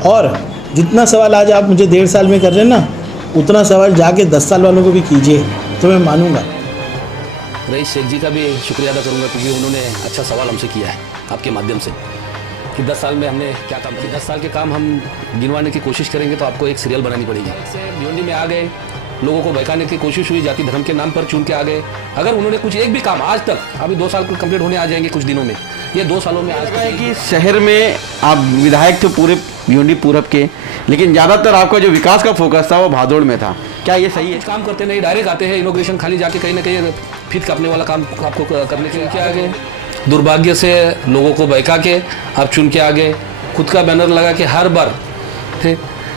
और जितना सवाल आज आप मुझे 1.5 साल में कर रहे हैं ना, उतना सवाल जाके 10 साल वालों को भी कीजिए तो मैं मानूंगा। रईस शेख जी का भी शुक्रिया अदा करूंगा क्योंकि उन्होंने अच्छा सवाल हमसे किया है आपके माध्यम से कि 10 साल में हमने क्या काम किया। 10 साल के काम हम गिनवाने की कोशिश करेंगे तो आपको एक सीरियल बनानी पड़ेगी। से भिवंडी में आ गए, लोगों को बहकाने की कोशिश हुई, जाति धर्म के नाम पर चुन के आ गए। अगर उन्होंने कुछ एक भी काम आज तक, अभी 2 साल कंप्लीट होने आ जाएंगे कुछ दिनों में, ये 2 सालों में आज है कि शहर में आप विधायक थे पूरे भिवंडी पूरब के, लेकिन ज़्यादातर आपका जो विकास का फोकस था वो भादोड़ में था, क्या ये सही है? काम करते नहीं, डायरेक्ट आते हैं इनोग्रेशन खाली जाके कहीं ना कहीं फीत काटने वाला काम आपको करने के लिए आ गए। दुर्भाग्य से लोगों को बहका के आप चुन के आ गए, खुद का बैनर लगा के हर बार थे।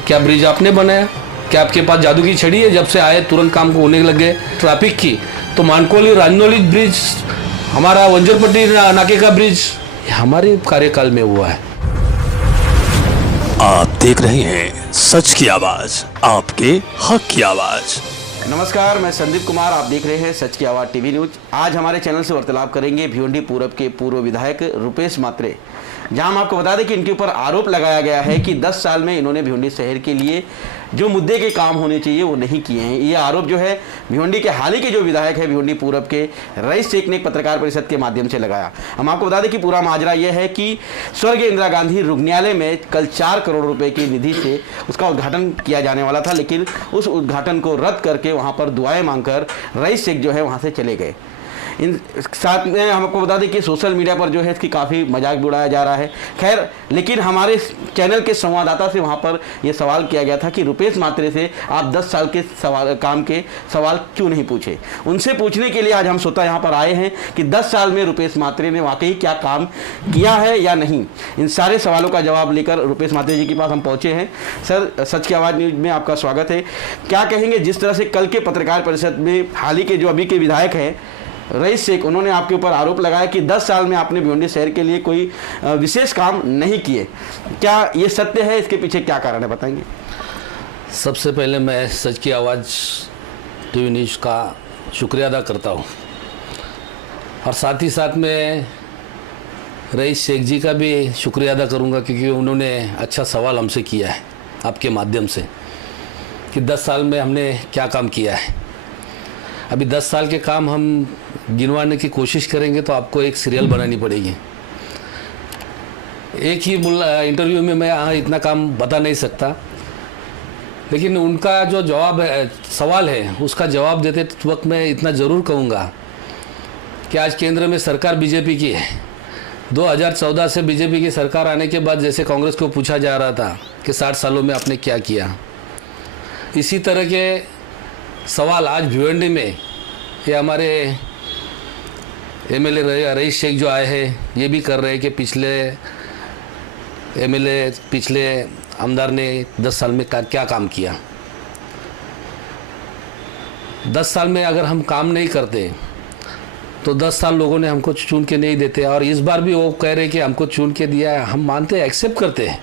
क्या ब्रिज आपने बनाया? क्या आपके पास जादू की छड़ी है? जब से आए तुरंत काम को होने लगे। ट्रैफिक की तो मानकोली राजनौली ब्रिज, हमारा वंजरपट्टी नाके का ब्रिज हमारे कार्यकाल में हुआ है। आप देख रहे हैं सच की आवाज, आपके हक की आवाज। नमस्कार, मैं संदीप कुमार, आप देख रहे हैं सच की आवाज़ टीवी न्यूज। आज हमारे चैनल से वार्तालाप करेंगे भिवंडी पूरब के पूर्व विधायक रुपेश मात्रे, जहां हम आपको बता दें कि इनके ऊपर आरोप लगाया गया है कि 10 साल में इन्होंने भिवंडी शहर के लिए जो मुद्दे के काम होने चाहिए वो नहीं किए हैं। ये आरोप जो है भिवंडी के हाल ही के जो विधायक है भिवंडी पूरब के रईस शेख ने पत्रकार परिषद के माध्यम से लगाया। हम आपको बता दें कि पूरा माजरा ये है कि स्वर्गीय इंदिरा गांधी रुग्णालय में कल 4 करोड़ रुपए की निधि से उसका उद्घाटन किया जाने वाला था, लेकिन उस उद्घाटन को रद्द करके वहाँ पर दुआएं मांगकर रईस शेख जो है वहाँ से चले गए। इन साथ में हम आपको बता दें कि सोशल मीडिया पर जो है इसकी काफ़ी मजाक भी उड़ाया जा रहा है। खैर, लेकिन हमारे चैनल के संवाददाता से वहाँ पर यह सवाल किया गया था कि रुपेश मात्रे से आप 10 साल के काम के सवाल क्यों नहीं पूछे। उनसे पूछने के लिए आज हम स्वतः यहाँ पर आए हैं कि 10 साल में रुपेश मात्रे ने वाकई क्या काम किया है या नहीं। इन सारे सवालों का जवाब लेकर रुपेश मात्रे जी के पास हम पहुँचे हैं। सर, सच की आवाज़ न्यूज में आपका स्वागत है। क्या कहेंगे जिस तरह से कल के पत्रकार परिषद में हाल ही के जो अभी के विधायक हैं रईस शेख, उन्होंने आपके ऊपर आरोप लगाया कि 10 साल में आपने भिवंडी शहर के लिए कोई विशेष काम नहीं किए, क्या ये सत्य है? इसके पीछे क्या कारण है, बताएंगे? सबसे पहले मैं सच की आवाज़ टीवी न्यूज़ का शुक्रिया अदा करता हूँ और साथ ही साथ में रईस शेख जी का भी शुक्रिया अदा करूँगा क्योंकि उन्होंने अच्छा सवाल हमसे किया है आपके माध्यम से कि 10 साल में हमने क्या काम किया है। अभी 10 साल के काम हम गिनवाने की कोशिश करेंगे तो आपको एक सीरियल बनानी पड़ेगी। एक ही इंटरव्यू में मैं यहाँ इतना काम बता नहीं सकता, लेकिन उनका जो जवाब है, सवाल है, उसका जवाब देते वक्त मैं इतना ज़रूर कहूँगा कि आज केंद्र में सरकार बीजेपी की है। 2014 से बीजेपी की सरकार आने के बाद जैसे कांग्रेस को पूछा जा रहा था कि 60 सालों में आपने क्या किया, इसी तरह के सवाल आज भिवंडी में ये हमारे एमएलए रईस शेख जो आए हैं ये भी कर रहे हैं कि पिछले एमएलए, पिछले आमदार ने 10 साल में क्या काम किया। 10 साल में अगर हम काम नहीं करते तो 10 साल लोगों ने हमको चुन के नहीं देते, और इस बार भी वो कह रहे हैं कि हमको चुन के दिया है, हम मानते हैं, एक्सेप्ट करते हैं,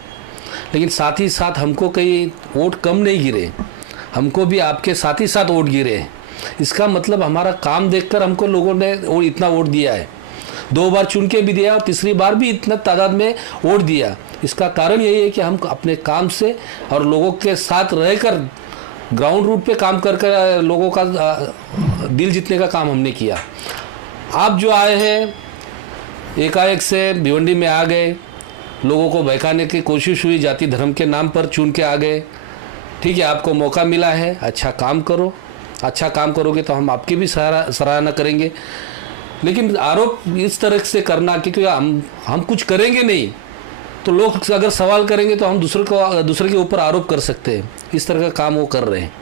लेकिन साथ ही साथ हमको कहीं वोट कम नहीं गिरे, हमको भी आपके साथ ही साथ वोट गिरे। इसका मतलब हमारा काम देखकर हमको लोगों ने इतना वोट दिया है। 2 बार चुन के भी दिया और तीसरी बार भी इतना तादाद में वोट दिया। इसका कारण यही है कि हम अपने काम से और लोगों के साथ रहकर ग्राउंड रूट पे काम कर कर लोगों का दिल जीतने का काम हमने किया। आप जो आए हैं एकाएक से भिवंडी में आ गए, लोगों को बहकाने की कोशिश हुई, जाति धर्म के नाम पर चुन के आ गए। ठीक है, आपको मौका मिला है, अच्छा काम करो, अच्छा काम करोगे तो हम आपकी भी सराहना करेंगे, लेकिन आरोप इस तरह से करना क्योंकि हम कुछ करेंगे नहीं तो लोग अगर सवाल करेंगे तो हम दूसरे के ऊपर आरोप कर सकते हैं। इस तरह का काम वो कर रहे हैं।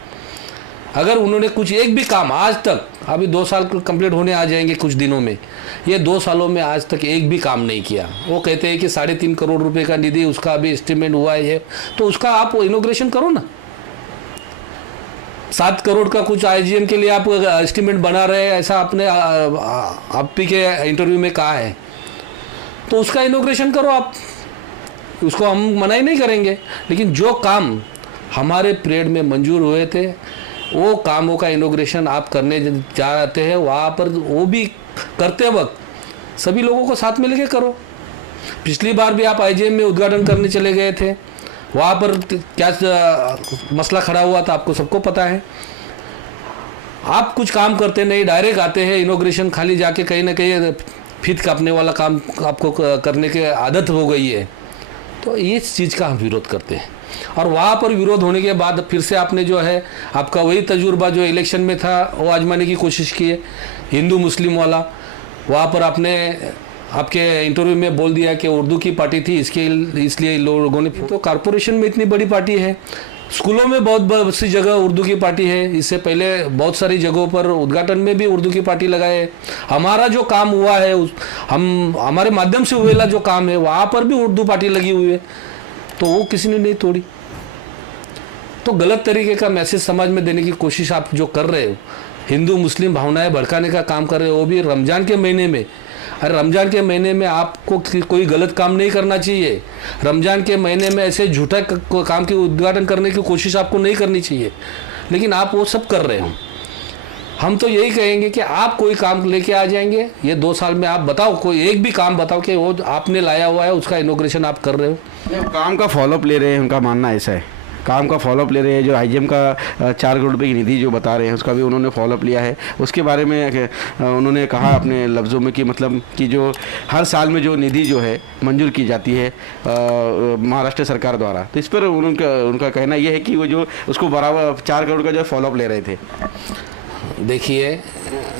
अगर उन्होंने कुछ एक भी काम आज तक, अभी 2 साल कंप्लीट होने आ जाएंगे कुछ दिनों में, ये 2 सालों में आज तक एक भी काम नहीं किया। वो कहते हैं कि 3.5 करोड़ रुपए का निधि उसका अभी एस्टिमेट हुआ है, तो उसका आप इनोग्रेशन करो ना। 7 करोड़ का कुछ आईजीएम के लिए आप एस्टिमेट बना रहे हैं, ऐसा आपने आप ही के इंटरव्यू में कहा है, तो उसका इनोग्रेशन करो आप, उसको हम मना ही नहीं करेंगे। लेकिन जो काम हमारे पीरियड में मंजूर हुए थे वो कामों का इनोग्रेशन आप करने जाते हैं, वहाँ पर वो भी करते वक्त सभी लोगों को साथ में लेके करो। पिछली बार भी आप आईजीएम में उद्घाटन करने चले गए थे, वहाँ पर क्या मसला खड़ा हुआ था आपको सबको पता है। आप कुछ काम करते नहीं, डायरेक्ट आते हैं इनॉग्रेशन, खाली जाके कहीं ना कहीं फीत काटने वाला काम आपको करने की आदत हो गई है। तो इस चीज़ का हम विरोध करते हैं। और वहाँ पर विरोध होने के बाद फिर से आपने जो है आपका वही तजुर्बा जो इलेक्शन में था वो आजमाने की कोशिश की है, हिंदू मुस्लिम वाला। वहाँ पर आपने आपके इंटरव्यू में बोल दिया कि उर्दू की पार्टी थी, इसलिए लोगों ने। तो कॉरपोरेशन में इतनी बड़ी पार्टी है, स्कूलों में बहुत सी जगह उर्दू की पार्टी है, इससे पहले बहुत सारी जगहों पर उद्घाटन में भी उर्दू की पार्टी लगाए है। हमारा जो काम हुआ है हम हमारे माध्यम से हुएला जो काम है वहाँ पर भी उर्दू पार्टी लगी हुई है, तो वो किसी ने नहीं तोड़ी। तो गलत तरीके का मैसेज समाज में देने की कोशिश आप जो कर रहे हो, हिंदू मुस्लिम भावनाएं भड़काने का काम कर रहे हो, वो भी रमज़ान के महीने में। अरे रमज़ान के महीने में आपको कोई गलत काम नहीं करना चाहिए। रमज़ान के महीने में ऐसे झूठा काम की उद्घाटन करने की कोशिश आपको नहीं करनी चाहिए, लेकिन आप वो सब कर रहे हो। हम तो यही कहेंगे कि आप कोई काम लेके आ जाएंगे ये 2 साल में, आप बताओ कोई एक भी काम बताओ कि वो आपने लाया हुआ है, उसका इनॉग्रेशन आप कर रहे हो। काम का फॉलोअप ले रहे हैं, उनका मानना ऐसा है। काम का फॉलोअप ले रहे हैं। जो आईजीएम का 4 करोड़ रुपए की निधि जो बता रहे हैं उसका भी उन्होंने फॉलोअप लिया है। उसके बारे में उन्होंने कहा अपने लफ्ज़ों में कि मतलब कि जो हर साल में जो निधि जो है मंजूर की जाती है महाराष्ट्र सरकार द्वारा, तो इस पर उनका कहना यह है कि वो जो उसको बराबर 4 करोड़ का जो फॉलोअप ले रहे थे। देखिए,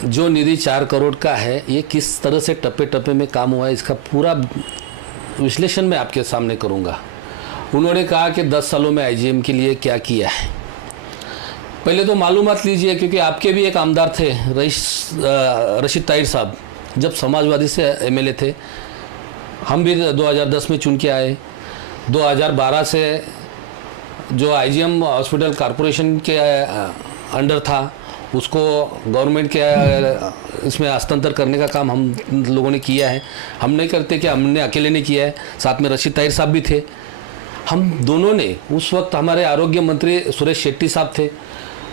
जो निधि 4 करोड़ का है ये किस तरह से टप्पे टप्पे में काम हुआ है इसका पूरा विश्लेषण मैं आपके सामने करूंगा। उन्होंने कहा कि 10 सालों में आईजीएम के लिए क्या किया है। पहले तो मालूमात लीजिए, क्योंकि आपके भी एक आमदार थे रशीद ताहिर साहब, जब समाजवादी से एमएलए थे। हम भी 2010 में चुन के आए। 2012 से जो आईजीएम हॉस्पिटल कॉरपोरेशन के अंडर था उसको गवर्नमेंट के इसमें हस्तांतर करने का काम हम लोगों ने किया है। हम नहीं करते कि हमने अकेले नहीं किया है, साथ में रशीद ताहिर साहब भी थे। हम दोनों ने उस वक्त हमारे आरोग्य मंत्री सुरेश शेट्टी साहब थे।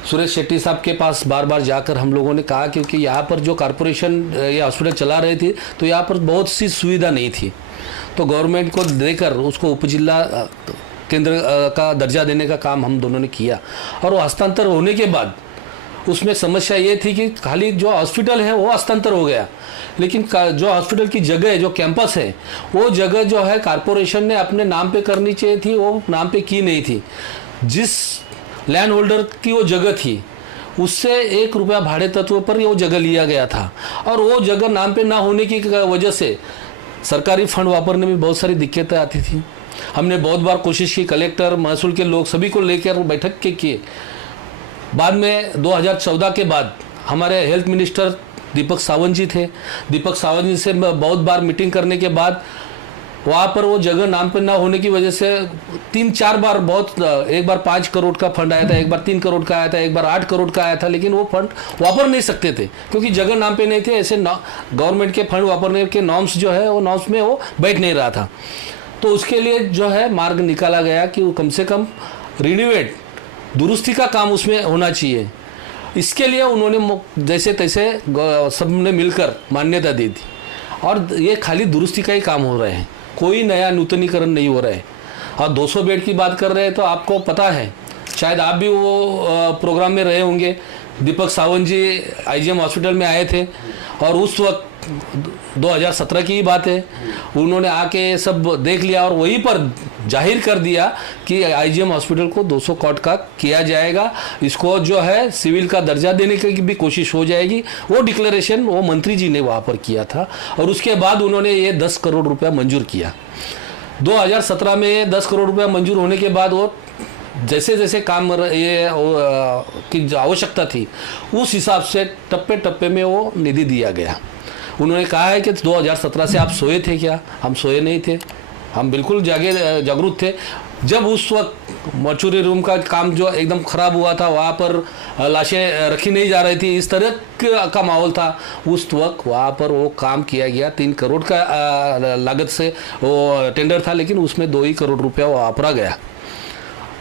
सुरेश शेट्टी साहब के पास बार बार जाकर हम लोगों ने कहा, क्योंकि यहाँ पर जो कॉरपोरेशन ये हॉस्पिटल चला रही थी तो यहाँ पर बहुत सी सुविधा नहीं थी, तो गवर्नमेंट को देकर उसको उपजिला केंद्र का दर्जा देने का काम हम दोनों ने किया। और वो हस्तांतर होने के बाद उसमें समस्या ये थी कि खाली जो हॉस्पिटल है वो हस्तांतर हो गया, लेकिन जो हॉस्पिटल की जगह है, जो कैंपस है, वो जगह जो है कॉरपोरेशन ने अपने नाम पे करनी चाहिए थी, वो नाम पे की नहीं थी। जिस लैंड होल्डर की वो जगह थी उससे 1 रुपया भाड़े तत्व पर वो जगह लिया गया था, और वो जगह नाम पे ना होने की वजह से सरकारी फंड वापरने में बहुत सारी दिक्कतें आती थी। हमने बहुत बार कोशिश की, कलेक्टर, महसूल के लोग सभी को लेकर बैठक के किए। बाद में 2014 के बाद हमारे हेल्थ मिनिस्टर दीपक सावंत जी थे। दीपक सावंत जी से बहुत बार मीटिंग करने के बाद वहाँ पर वो जगह नाम पे ना होने की वजह से 3-4 बार एक बार 5 करोड़ का फंड आया था, एक बार 3 करोड़ का आया था, एक बार 8 करोड़ का आया था, लेकिन वो फंड वापर नहीं सकते थे क्योंकि जगह नाम पे नहीं थे। ऐसे गवर्नमेंट के फंड वापरने के नॉर्म्स जो है वो नॉर्म्स में वो बैठ नहीं रहा था। तो उसके लिए जो है मार्ग निकाला गया कि वो कम से कम रिन्यूएट दुरुस्ती का काम उसमें होना चाहिए। इसके लिए उन्होंने जैसे तैसे सबने मिलकर मान्यता दी थी, और ये खाली दुरुस्ती का ही काम हो रहा है, कोई नया नूतनीकरण नहीं हो रहा है। और 200 बेड की बात कर रहे हैं तो आपको पता है, शायद आप भी वो प्रोग्राम में रहे होंगे। दीपक सावंत जी आईजीएम हॉस्पिटल में आए थे और उस वक्त 2017 की ही बात है, उन्होंने आके सब देख लिया और वहीं पर जाहिर कर दिया कि आईजीएम हॉस्पिटल को 200 कॉट का किया जाएगा, इसको जो है सिविल का दर्जा देने की भी कोशिश हो जाएगी। वो डिक्लेरेशन वो मंत्री जी ने वहाँ पर किया था, और उसके बाद उन्होंने ये 10 करोड़ रुपया मंजूर किया। 2017 में ये 10 करोड़ रुपया मंजूर होने के बाद वो जैसे जैसे काम ये की आवश्यकता थी उस हिसाब से टप्पे टप्पे में वो निधि दिया गया। उन्होंने कहा है कि 2017 से आप सोए थे क्या? हम सोए नहीं थे, हम बिल्कुल जागरूक थे। जब उस वक्त मॉर्चुरी रूम का काम जो एकदम ख़राब हुआ था, वहाँ पर लाशें रखी नहीं जा रही थी, इस तरह का माहौल था, उस वक्त वहाँ पर वो काम किया गया। 3 करोड़ का लागत से वो टेंडर था, लेकिन उसमें 2 ही करोड़ रुपया वो वापरा गया।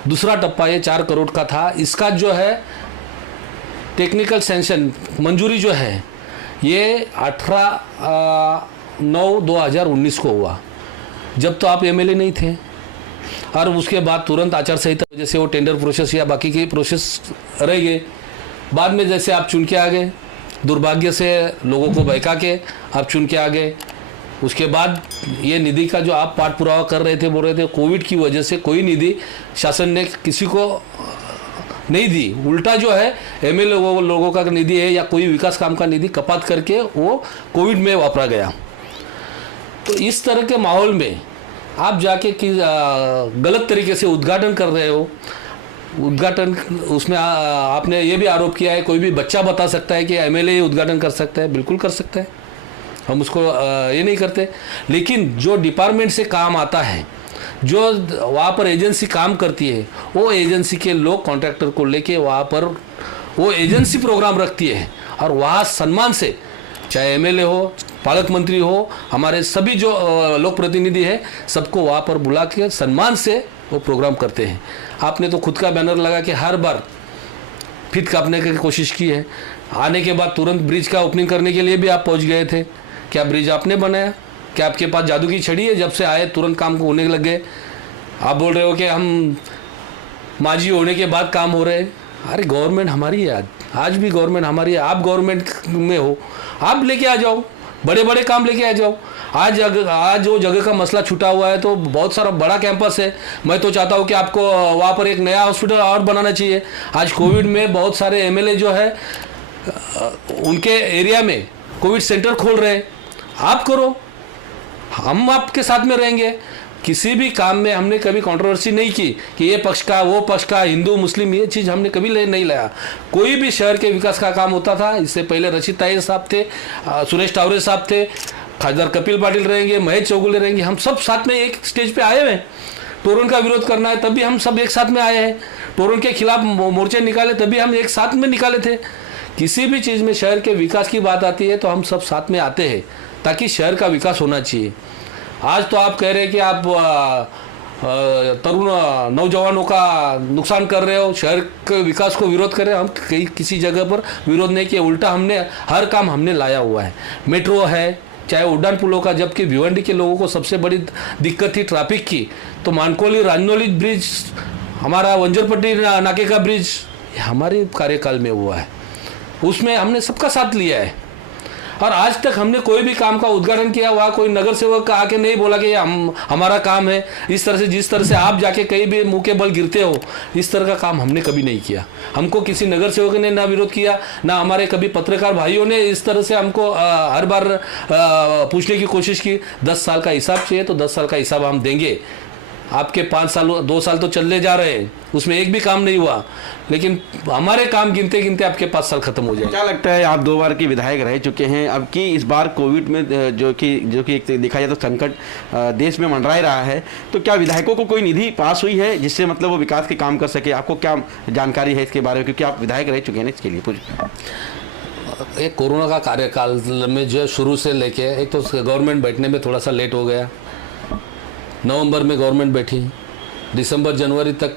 दूसरा टप्पा ये 4 करोड़ का था, इसका जो है टेक्निकल सैंक्शन मंजूरी जो है ये 18/9/2019 को हुआ। जब तो आप एमएलए नहीं थे, और उसके बाद तुरंत आचार संहिता वजह से वो टेंडर प्रोसेस या बाकी की प्रोसेस रह गए। बाद में जैसे आप चुन के आ गए, दुर्भाग्य से लोगों को बहका के आप चुन के आ गए। उसके बाद ये निधि का जो आप पाठ पुरावा कर रहे थे, बोल रहे थे कोविड की वजह से कोई निधि शासन ने किसी को नहीं दी, उल्टा जो है एमएलए लोगों का निधि है या कोई विकास काम का निधि कपात करके वो कोविड में वापरा गया। तो इस तरह के माहौल में आप जाके गलत तरीके से उद्घाटन कर रहे हो। उद्घाटन उसमें आपने ये भी आरोप किया है कोई भी बच्चा बता सकता है कि एमएलए उद्घाटन कर सकता है। बिल्कुल कर सकता है, हम उसको ये नहीं करते। लेकिन जो डिपार्टमेंट से काम आता है, जो वहाँ पर एजेंसी काम करती है, वो एजेंसी के लोग कॉन्ट्रैक्टर को लेके वहाँ पर वो एजेंसी प्रोग्राम रखती है और वहाँ सम्मान से, चाहे एमएलए हो, पालक मंत्री हो, हमारे सभी जो लोक प्रतिनिधि है, सबको वहाँ पर बुला के सम्मान से वो प्रोग्राम करते हैं। आपने तो खुद का बैनर लगा के हर बार फित काटने की कोशिश की है। आने के बाद तुरंत ब्रिज का ओपनिंग करने के लिए भी आप पहुँच गए थे। क्या ब्रिज आपने बनाया? क्या आपके पास जादू की छड़ी है? जब से आए तुरंत काम को होने लग गए। आप बोल रहे हो कि हम माजी होने के बाद काम हो रहे हैं। अरे गवर्नमेंट हमारी है, आज भी गवर्नमेंट हमारी है। आप गवर्नमेंट में हो, आप लेके आ जाओ, बड़े बड़े काम लेके आ जाओ। आज वो जगह का मसला छूटा हुआ है तो बहुत सारा बड़ा कैंपस है। मैं तो चाहता हूँ कि आपको वहाँ पर एक नया हॉस्पिटल और बनाना चाहिए। आज कोविड में बहुत सारे एमएलए जो है उनके एरिया में कोविड सेंटर खोल रहे हैं। आप करो, हम आपके साथ में रहेंगे। किसी भी काम में हमने कभी कंट्रोवर्सी नहीं की कि ये पक्ष का, वो पक्ष का, हिंदू मुस्लिम, ये चीज़ हमने कभी नहीं लाया। कोई भी शहर के विकास का काम होता था, इससे पहले रशीद ताहिर साहब थे, सुरेश टावरे साहब थे, खासदार कपिल पाटिल रहेंगे, महेश चौगुले रहेंगे, हम सब साथ में एक स्टेज पे आए हुए हैं। टोरन का विरोध करना है तभी हम सब एक साथ में आए हैं। टोरन के खिलाफ मोर्चे निकाले तभी हम एक साथ में निकाले थे। किसी भी चीज़ में शहर के विकास की बात आती है तो हम सब साथ में आते हैं ताकि शहर का विकास होना चाहिए। आज तो आप कह रहे हैं कि आप तरुण नौजवानों का नुकसान कर रहे हो, शहर के विकास को विरोध कर रहे हो। हम कहीं किसी जगह पर विरोध नहीं किया, उल्टा हमने हर काम हमने लाया हुआ है। मेट्रो है, चाहे उड्डान पुलों का, जबकि भिवंडी के लोगों को सबसे बड़ी दिक्कत थी ट्रैफिक की, तो मानकोली राजनौली ब्रिज, हमारा वंजरपट्टी नाके का ब्रिज हमारे कार्यकाल में हुआ है। उसमें हमने सबका साथ लिया है और आज तक हमने कोई भी काम का उद्घाटन किया हुआ कोई नगर सेवक आके नहीं बोला कि हमारा काम है। इस तरह से जिस तरह से आप जाके कहीं भी मुंह के बल गिरते हो, इस तरह का काम हमने कभी नहीं किया। हमको किसी नगर सेवक ने ना विरोध किया, ना हमारे कभी पत्रकार भाइयों ने इस तरह से हमको हर बार पूछने की कोशिश की। 10 साल का हिसाब चाहिए तो 10 साल का हिसाब हम देंगे। आपके 5 साल 2 साल तो चलने जा रहे हैं, उसमें एक भी काम नहीं हुआ, लेकिन हमारे काम गिनते गिनते आपके 5 साल खत्म हो जाएंगे। क्या लगता है, आप 2 बार के विधायक रह चुके हैं, अब की इस बार कोविड में जो कि एक देखा जाए तो संकट देश में मंडरा रहा है, तो क्या विधायकों को कोई निधि पास हुई है जिससे मतलब वो विकास के काम कर सके? आपको क्या जानकारी है इसके बारे में, क्योंकि आप विधायक रह चुके हैं ना, इसके लिए पूछ। एक कोरोना का कार्यकाल में जो शुरू से लेके, एक तो गवर्नमेंट बैठने में थोड़ा सा लेट हो गया। नवंबर में गवर्नमेंट बैठी, दिसंबर जनवरी तक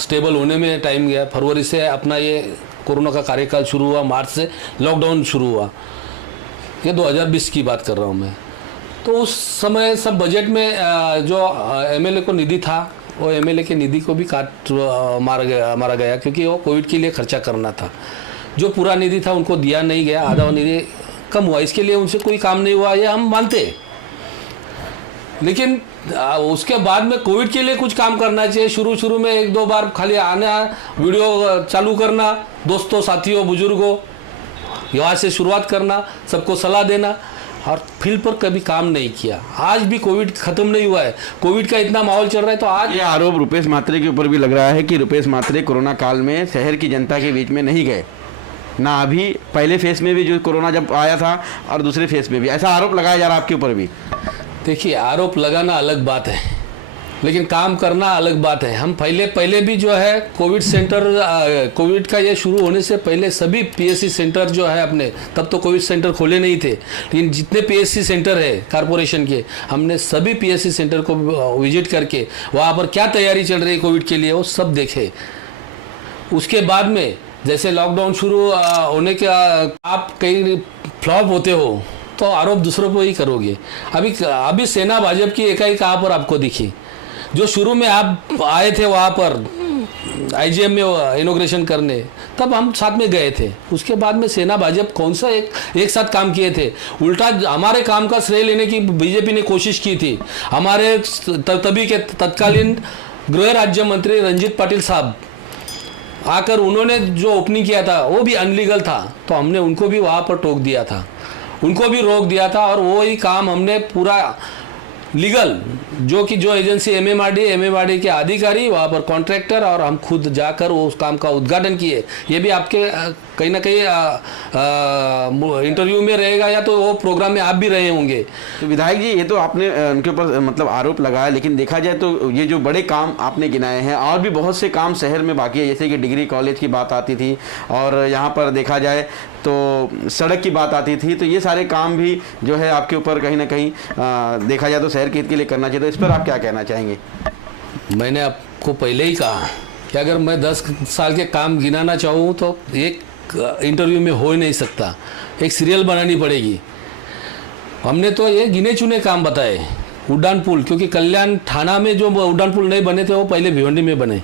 स्टेबल होने में टाइम गया। फरवरी से अपना ये कोरोना का कार्यकाल शुरू हुआ, मार्च से लॉकडाउन शुरू हुआ। ये 2020 की बात कर रहा हूँ मैं। तो उस समय सब बजट में जो एमएलए को निधि था, वो एमएलए के निधि को भी मारा गया क्योंकि वो कोविड के लिए खर्चा करना था। जो पूरा निधि था उनको दिया नहीं गया, आधा निधि कम हुआ, इसके लिए उनसे कोई काम नहीं हुआ, ये हम मानते हैं। लेकिन उसके बाद में कोविड के लिए कुछ काम करना चाहिए। शुरू में 1-2 बार खाली आना, वीडियो चालू करना, दोस्तों, साथियों, बुजुर्गों, यहाँ से शुरुआत करना, सबको सलाह देना, और फील्ड पर कभी काम नहीं किया। आज भी कोविड खत्म नहीं हुआ है, कोविड का इतना माहौल चल रहा है। तो आज ये आरोप रुपेश मात्रे के ऊपर भी लग रहा है कि रुपेश मात्रे कोरोना काल में शहर की जनता के बीच में नहीं गए, ना अभी पहले फेस में भी जो कोरोना जब आया था और दूसरे फेस में भी, ऐसा आरोप लगाया जा रहा है आपके ऊपर भी। देखिए, आरोप लगाना अलग बात है, लेकिन काम करना अलग बात है। हम पहले भी जो है कोविड सेंटर, कोविड का ये शुरू होने से पहले सभी पीएससी सेंटर जो है अपने, तब तो कोविड सेंटर खोले नहीं थे, लेकिन जितने पीएससी सेंटर है कारपोरेशन के, हमने सभी पीएससी सेंटर को विजिट करके वहाँ पर क्या तैयारी चल रही है कोविड के लिए, वो सब देखे। उसके बाद में जैसे लॉकडाउन शुरू होने के आप कहीं फ्लॉप होते हो तो आरोप दूसरों पर ही करोगे। अभी सेना भाजपा की इकाई कहाँ पर आपको दिखी? जो शुरू में आप आए थे वहाँ पर IGM में इनोग्रेशन करने, तब हम साथ में गए थे। उसके बाद में सेना भाजपा कौन सा एक साथ काम किए थे। उल्टा हमारे काम का श्रेय लेने की बीजेपी ने कोशिश की थी। हमारे तभी के तत्कालीन गृह राज्य मंत्री रंजीत पाटिल साहब आकर उन्होंने जो ओपनिंग किया था वो भी अनलीगल था, तो हमने उनको भी वहाँ पर टोक दिया था, उनको भी रोक दिया था। और वो ही काम हमने पूरा लीगल, जो एजेंसी एमएमआरडी के अधिकारी वहाँ पर कॉन्ट्रैक्टर और हम खुद जाकर वो उस काम का उद्घाटन किए। ये भी आपके कहीं ना कहीं इंटरव्यू में रहेगा या तो वो प्रोग्राम में आप भी रहे होंगे। तो विधायक जी, ये तो आपने उनके ऊपर मतलब आरोप लगाया, लेकिन देखा जाए तो ये जो बड़े काम आपने गिनाए हैं और भी बहुत से काम शहर में बाकी है, जैसे कि डिग्री कॉलेज की बात आती थी और यहाँ पर देखा जाए तो सड़क की बात आती थी, तो ये सारे काम भी जो है आपके ऊपर कहीं ना कहीं देखा जाए तो शहर के हित के लिए करना चाहिए। तो इस पर आप क्या कहना चाहेंगे? मैंने आपको पहले ही कहा कि अगर मैं 10 साल के काम गिनाना चाहूँ तो एक इंटरव्यू में हो ही नहीं सकता, एक सीरियल बनानी पड़ेगी। हमने तो ये गिने चुने काम बताए। उड़ान पुल, क्योंकि कल्याण थाना में जो उड़ान पुल नहीं बने थे वो पहले भिवंडी में बने।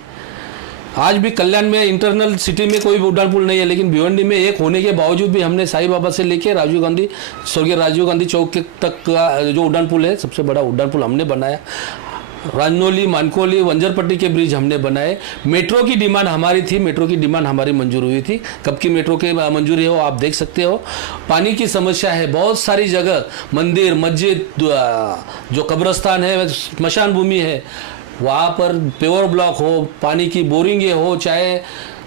आज भी कल्याण में इंटरनल सिटी में कोई उड़ान पुल नहीं है, लेकिन भिवंडी में एक होने के बावजूद भी हमने साईं बाबा से लेके स्वर्गीय राजीव गांधी चौक तक का जो उड़ान पुल है, सबसे बड़ा उड़ान पुल हमने बनाया। राजनौली, मानकोली, वंजरपट्टी के ब्रिज हमने बनाए। मेट्रो की डिमांड हमारी थी, मेट्रो की डिमांड हमारी मंजूर हुई थी। कब की मेट्रो की मंजूरी हो आप देख सकते हो। पानी की समस्या है बहुत सारी जगह, मंदिर, मस्जिद, जो कब्रस्तान है, स्मशान भूमि है, वहाँ पर पेवर ब्लॉक हो, पानी की बोरिंगें हो, चाहे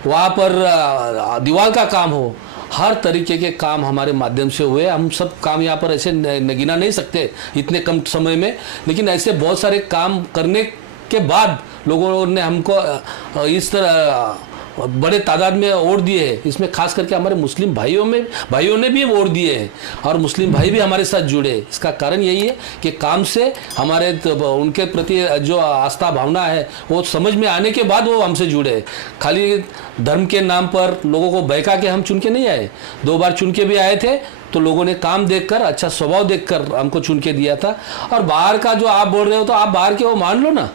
वहाँ पर दीवार का काम हो, हर तरीके के काम हमारे माध्यम से हुए। हम सब काम यहाँ पर ऐसे गिना नहीं सकते इतने कम समय में, लेकिन ऐसे बहुत सारे काम करने के बाद लोगों ने हमको इस तरह बड़े तादाद में वोट दिए हैं। इसमें खास करके हमारे मुस्लिम भाइयों ने भी वोट दिए हैं और मुस्लिम भाई भी हमारे साथ जुड़े। इसका कारण यही है कि काम से हमारे उनके प्रति जो आस्था भावना है वो समझ में आने के बाद वो हमसे जुड़े। खाली धर्म के नाम पर लोगों को बहका के हम चुन के नहीं आए। 2 बार चुन के भी आए थे तो लोगों ने काम देखकर, अच्छा स्वभाव देखकर हमको चुन के दिया था। और बाहर का जो आप बोल रहे हो तो आप बाहर के वो मान लो ना,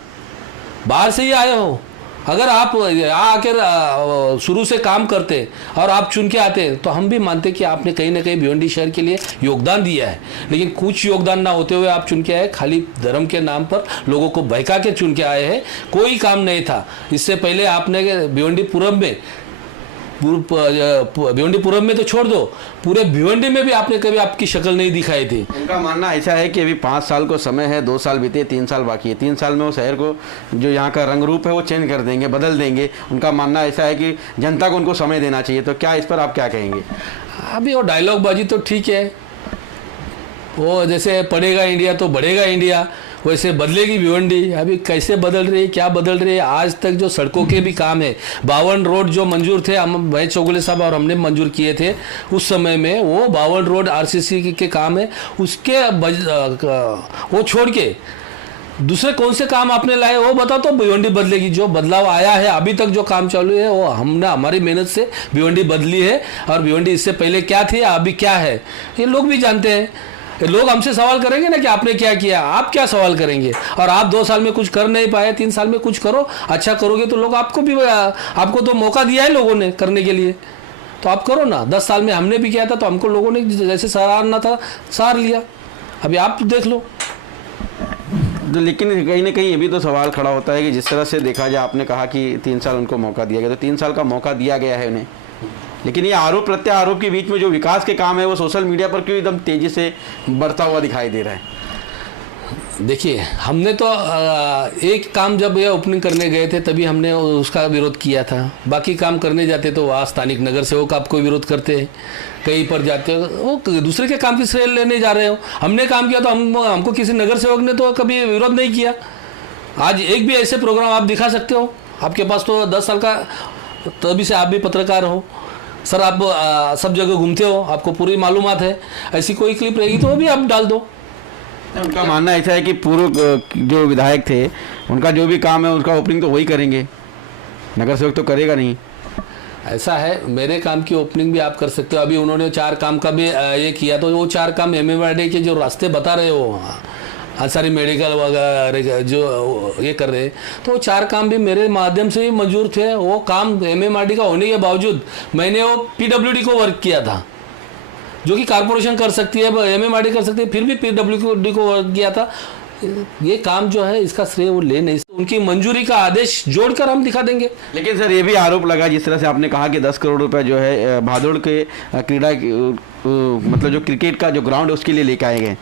बाहर से ही आए हो। अगर आप आकर शुरू से काम करते और आप चुन के आते तो हम भी मानते कि आपने कहीं ना कहीं भिवंडी शहर के लिए योगदान दिया है, लेकिन कुछ योगदान ना होते हुए आप चुन के आए। खाली धर्म के नाम पर लोगों को बहका के चुन के आए हैं, कोई काम नहीं था। इससे पहले आपने भिवंडीपुरम में तो छोड़ दो, पूरे भिवंडी में भी आपने कभी आपकी शक्ल नहीं दिखाई थी। उनका मानना ऐसा है कि अभी 5 साल को समय है, 2 साल बीते, 3 साल बाकी है। 3 साल में वो शहर को जो यहाँ का रंग रूप है वो चेंज कर देंगे, बदल देंगे। उनका मानना ऐसा है कि जनता को उनको समय देना चाहिए। तो क्या इस पर आप क्या कहेंगे? अभी वो डायलॉग बाजी तो ठीक है, वो जैसे पढ़ेगा इंडिया तो बढ़ेगा इंडिया, वैसे बदलेगी भिवंडी। अभी कैसे बदल रही है, क्या बदल रही है? आज तक जो सड़कों के भी काम है, 52 रोड जो मंजूर थे, हम महेश चौगुले साहब और हमने मंजूर किए थे उस समय में, वो 52 रोड RCC के काम है। उसके वो छोड़ के दूसरे कौन से काम आपने लाए वो बताओ तो भिवंडी बदलेगी। जो बदलाव आया है अभी तक जो काम चालू है वो हमने हमारी मेहनत से भिवंडी बदली है। और भिवंडी इससे पहले क्या थी अभी क्या है ये लोग भी जानते हैं। लोग हमसे सवाल करेंगे ना कि आपने क्या किया, आप क्या सवाल करेंगे? और आप 2 साल में कुछ कर नहीं पाए, 3 साल में कुछ करो, अच्छा करोगे तो लोग आपको तो मौका दिया है लोगों ने करने के लिए, तो आप करो ना। 10 साल में हमने भी किया था तो हमको लोगों ने जैसे सराहना था सराह लिया। अभी आप देख लो। लेकिन कहीं ना कहीं ये भी तो सवाल खड़ा होता है कि जिस तरह से देखा जाए, आपने कहा कि 3 साल उनको मौका दिया गया, तो 3 साल का मौका दिया गया है उन्हें, लेकिन ये आरोप प्रत्यारोप के बीच में जो विकास के काम है वो सोशल मीडिया पर क्यों एकदम तेजी से बढ़ता हुआ दिखाई दे रहा है? देखिए, हमने तो एक काम जब ये ओपनिंग करने गए थे तभी हमने उसका विरोध किया था। बाकी काम करने जाते तो वहाँ स्थानिक नगर सेवक आपको विरोध करते हैं, कहीं पर जाते हो वो दूसरे के काम की श्रेय लेने जा रहे हो। हमने काम किया तो हमको किसी नगर सेवक ने तो कभी विरोध नहीं किया। आज एक भी ऐसे प्रोग्राम आप दिखा सकते हो? आपके पास तो 10 साल का, तभी से आप भी पत्रकार हो सर, आप सब जगह घूमते हो, आपको पूरी मालूमात है। ऐसी कोई क्लिप रहेगी तो वो भी आप डाल दो। उनका मानना ऐसा है कि पूर्व जो विधायक थे उनका जो भी काम है उसका ओपनिंग तो वही करेंगे, नगर सेवक तो करेगा नहीं। ऐसा है, मेरे काम की ओपनिंग भी आप कर सकते हो। अभी उन्होंने 4 काम का भी ये किया, तो वो 4 काम एमएमआरडी के जो रास्ते बता रहे हो अंसारी मेडिकल वगैरह जो ये कर रहे हैं, तो वो 4 काम भी मेरे माध्यम से ही मंजूर थे। वो काम MMRD का होने के बावजूद मैंने वो PWD को वर्क किया था, जो कि कारपोरेशन कर सकती है, MMRD कर सकती है, फिर भी PWD को वर्क किया था। ये काम जो है इसका श्रेय वो ले नहीं, उनकी मंजूरी का आदेश जोड़कर हम दिखा देंगे। लेकिन सर ये भी आरोप लगा, जिस तरह से आपने कहा कि 10 करोड़ रुपए जो है भादोड़ के क्रीड़ा मतलब जो क्रिकेट का जो ग्राउंड है उसके लिए लेके आए गए।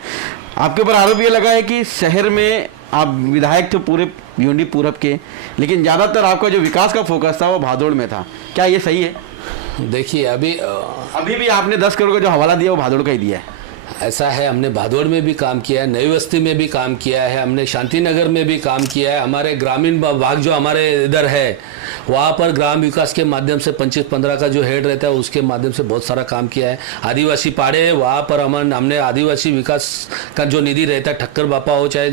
आपके ऊपर आरोप ये लगा है कि शहर में आप विधायक थे पूरे भिवंडी पूरब के, लेकिन ज़्यादातर आपका जो विकास का फोकस था वो भादोड़ में था। क्या ये सही है? देखिए अभी भी आपने 10 करोड़ का जो हवाला दिया वो भादोड़ का ही दिया है। ऐसा है, हमने भादोड़ में भी काम किया है, नई बस्ती में भी काम किया है, हमने शांतिनगर में भी काम किया है। हमारे ग्रामीण भाग जो हमारे इधर है वहाँ पर ग्राम विकास के माध्यम से 25-15 का जो हेड रहता है उसके माध्यम से बहुत सारा काम किया है। आदिवासी पाड़े वहाँ पर हमने आदिवासी विकास का जो निधि रहता है, ठक्कर बापा हो चाहे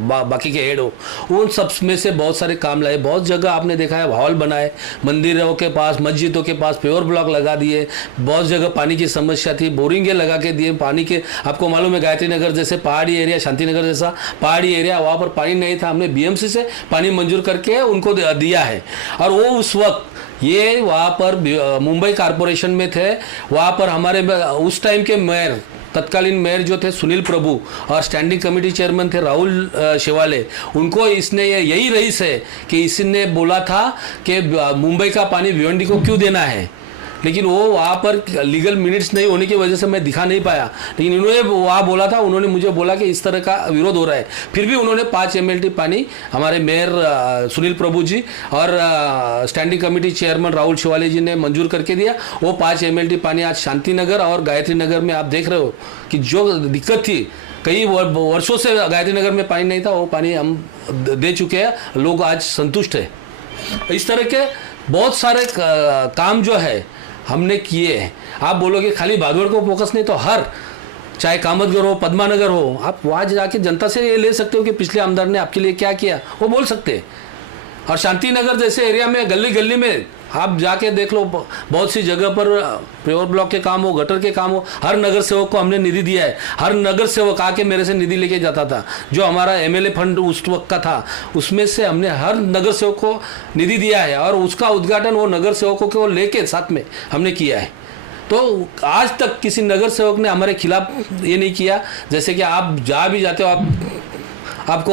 बाकी के हेड हो, उन सब में से बहुत सारे काम लाए। बहुत जगह आपने देखा है हॉल बनाए, मंदिरों के पास, मस्जिदों के पास प्योर ब्लॉक लगा दिए। बहुत जगह पानी की समस्या थी, बोरिंगे लगा के दिए। पानी के आपको मालूम है गायत्री नगर जैसे पहाड़ी एरिया, शांतिनगर जैसा पहाड़ी एरिया, वहाँ पर पानी नहीं था, हमने BMC से पानी मंजूर करके उनको दिया है। और वो उस वक्त ये वहाँ पर मुंबई कारपोरेशन में थे, वहाँ पर हमारे उस टाइम के मेयर, तत्कालीन मेयर जो थे सुनील प्रभु और स्टैंडिंग कमेटी चेयरमैन थे राहुल शेवाले, उनको इसने यही रईस है कि इसने बोला था कि मुंबई का पानी भिवंडी को क्यों देना है, लेकिन वो वहाँ पर लीगल मिनट्स नहीं होने की वजह से मैं दिखा नहीं पाया। लेकिन इन्होंने वहाँ बोला था, उन्होंने मुझे बोला कि इस तरह का विरोध हो रहा है, फिर भी उन्होंने 5 MLT पानी हमारे मेयर सुनील प्रभु जी और स्टैंडिंग कमेटी चेयरमैन राहुल शिवाले जी ने मंजूर करके दिया। वो 5 MLT पानी आज शांतिनगर और गायत्री नगर में आप देख रहे हो कि जो दिक्कत थी, कई वर्षों से गायत्री नगर में पानी नहीं था, वो पानी हम दे चुके हैं, लोग आज संतुष्ट है। इस तरह के बहुत सारे काम जो है हमने किए हैं। आप बोलोगे खाली भादोड़ को फोकस नहीं, तो हर चाहे कामतगर हो, पद्मानगर हो, आप वहाँ जाके जनता से ये ले सकते हो कि पिछले आमदार ने आपके लिए क्या किया, वो बोल सकते हैं। और शांतिनगर जैसे एरिया में गली गली में आप जाके देख लो, बहुत सी जगह पर प्योर ब्लॉक के काम हो, गटर के काम हो, हर नगर सेवक को हमने निधि दिया है। हर नगर सेवक आके मेरे से निधि लेके जाता था, जो हमारा MLA फंड उस वक्त का था, उसमें से हमने हर नगर सेवक को निधि दिया है और उसका उद्घाटन वो नगर सेवकों को लेके साथ में हमने किया है। तो आज तक किसी नगर सेवक ने हमारे खिलाफ ये नहीं किया। जैसे कि आप जहाँ भी जाते हो आपको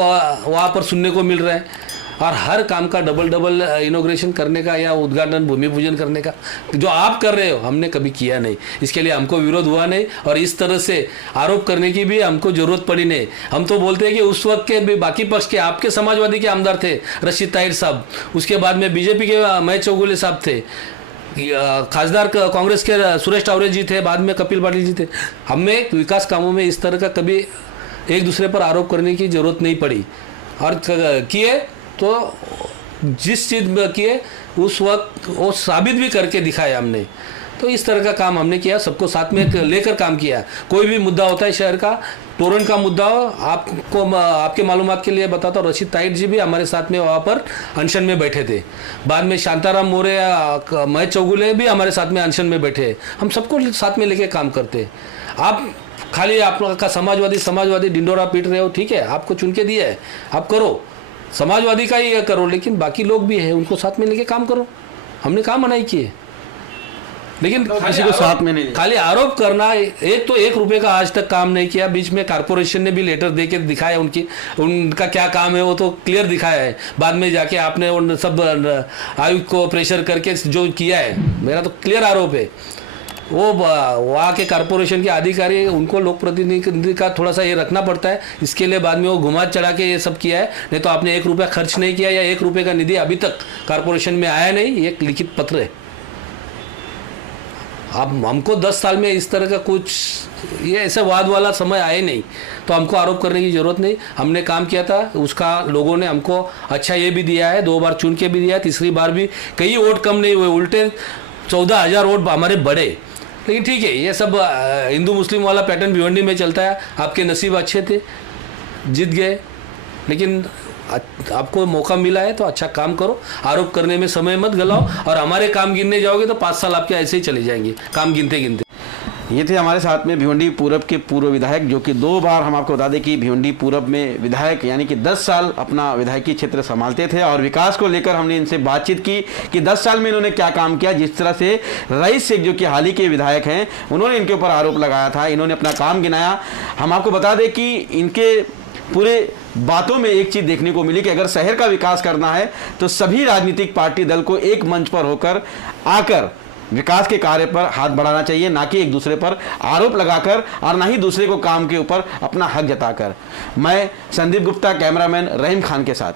वहाँ पर सुनने को मिल रहा है, और हर काम का डबल इनोग्रेशन करने का या उद्घाटन भूमि पूजन करने का जो आप कर रहे हो हमने कभी किया नहीं। इसके लिए हमको विरोध हुआ नहीं और इस तरह से आरोप करने की भी हमको जरूरत पड़ी नहीं। हम तो बोलते हैं कि उस वक्त के भी बाकी पक्ष के आपके समाजवादी के आमदार थे रशीद ताहिर साहब, उसके बाद में BJP के महेश चौगुले साहब थे, खासदार कांग्रेस के सुरेश टावरे जी थे, बाद में कपिल पाटिल जी थे। हमें विकास कामों में इस तरह का कभी एक दूसरे पर आरोप करने की जरूरत नहीं पड़ी, और किए तो जिस चीज़ में किए उस वक्त वो साबित भी करके दिखाया हमने। तो इस तरह का काम हमने किया, सबको साथ में लेकर काम किया। कोई भी मुद्दा होता है शहर का, तोरण का मुद्दा हो, आपको आपके मालूमात के लिए बताता हूँ, रशीद ताहिर जी भी हमारे साथ में वहाँ पर अनशन में बैठे थे। बाद में शांताराम मोरे, महेश चौगुले भी हमारे साथ में अनशन में बैठे। हम सबको साथ में लेके काम करते। आप खाली आपका समाजवादी डिंडोरा पीट रहे हो, ठीक है, आपको चुन के दिया है, आप करो, समाजवादी का ही करो, लेकिन बाकी लोग भी हैं उनको साथ में लेके काम करो। हमने काम मनाई किए, लेकिन किसी को साथ में नहीं, खाली आरोप करना। एक तो 1 रुपए का आज तक काम नहीं किया। बीच में कारपोरेशन ने भी लेटर दे के दिखाया उनका क्या काम है, वो तो क्लियर दिखाया है। बाद में जाके आपने उन सब आयुक्त को प्रेशर करके जो किया है, मेरा तो क्लियर आरोप है। वो वहाँ के कारपोरेशन के अधिकारी, उनको लोक प्रतिनिधि का थोड़ा सा ये रखना पड़ता है, इसके लिए बाद में वो घुमा चढ़ा के ये सब किया है। नहीं तो आपने 1 रुपया खर्च नहीं किया या 1 रुपये का निधि अभी तक कारपोरेशन में आया नहीं, ये एक लिखित पत्र है। अब हमको 10 साल में इस तरह का कुछ ये ऐसा वाद वाला समय आए नहीं, तो हमको आरोप करने की ज़रूरत नहीं। हमने काम किया था, उसका लोगों ने हमको अच्छा ये भी दिया है, 2 बार चुन के भी दिया है, तीसरी बार भी कई वोट कम नहीं हुए, उल्टे 14,000 वोट हमारे बढ़े। लेकिन ठीक है, ये सब हिंदू मुस्लिम वाला पैटर्न भिवंडी में चलता है। आपके नसीब अच्छे थे, जीत गए, लेकिन आपको मौका मिला है तो अच्छा काम करो, आरोप करने में समय मत गलाओ। और हमारे काम गिनने जाओगे तो 5 साल आपके ऐसे ही चले जाएंगे काम गिनते गिनते। ये थे हमारे साथ में भिवंडी पूरब के पूर्व विधायक, जो कि 2 बार हम आपको बता दें कि भिवंडी पूरब में विधायक यानी कि 10 साल अपना विधायकी क्षेत्र संभालते थे। और विकास को लेकर हमने इनसे बातचीत की कि 10 साल में इन्होंने क्या काम किया। जिस तरह से रईस शेख जो कि हाल ही के विधायक हैं, उन्होंने इनके ऊपर आरोप लगाया था, इन्होंने अपना काम गिनाया। हम आपको बता दें कि इनके पूरे बातों में एक चीज देखने को मिली कि अगर शहर का विकास करना है तो सभी राजनीतिक पार्टी दल को एक मंच पर होकर आकर विकास के कार्य पर हाथ बढ़ाना चाहिए, ना कि एक दूसरे पर आरोप लगाकर और ना ही दूसरे को काम के ऊपर अपना हक जताकर। मैं संदीप गुप्ता, कैमरामैन रहीम खान के साथ।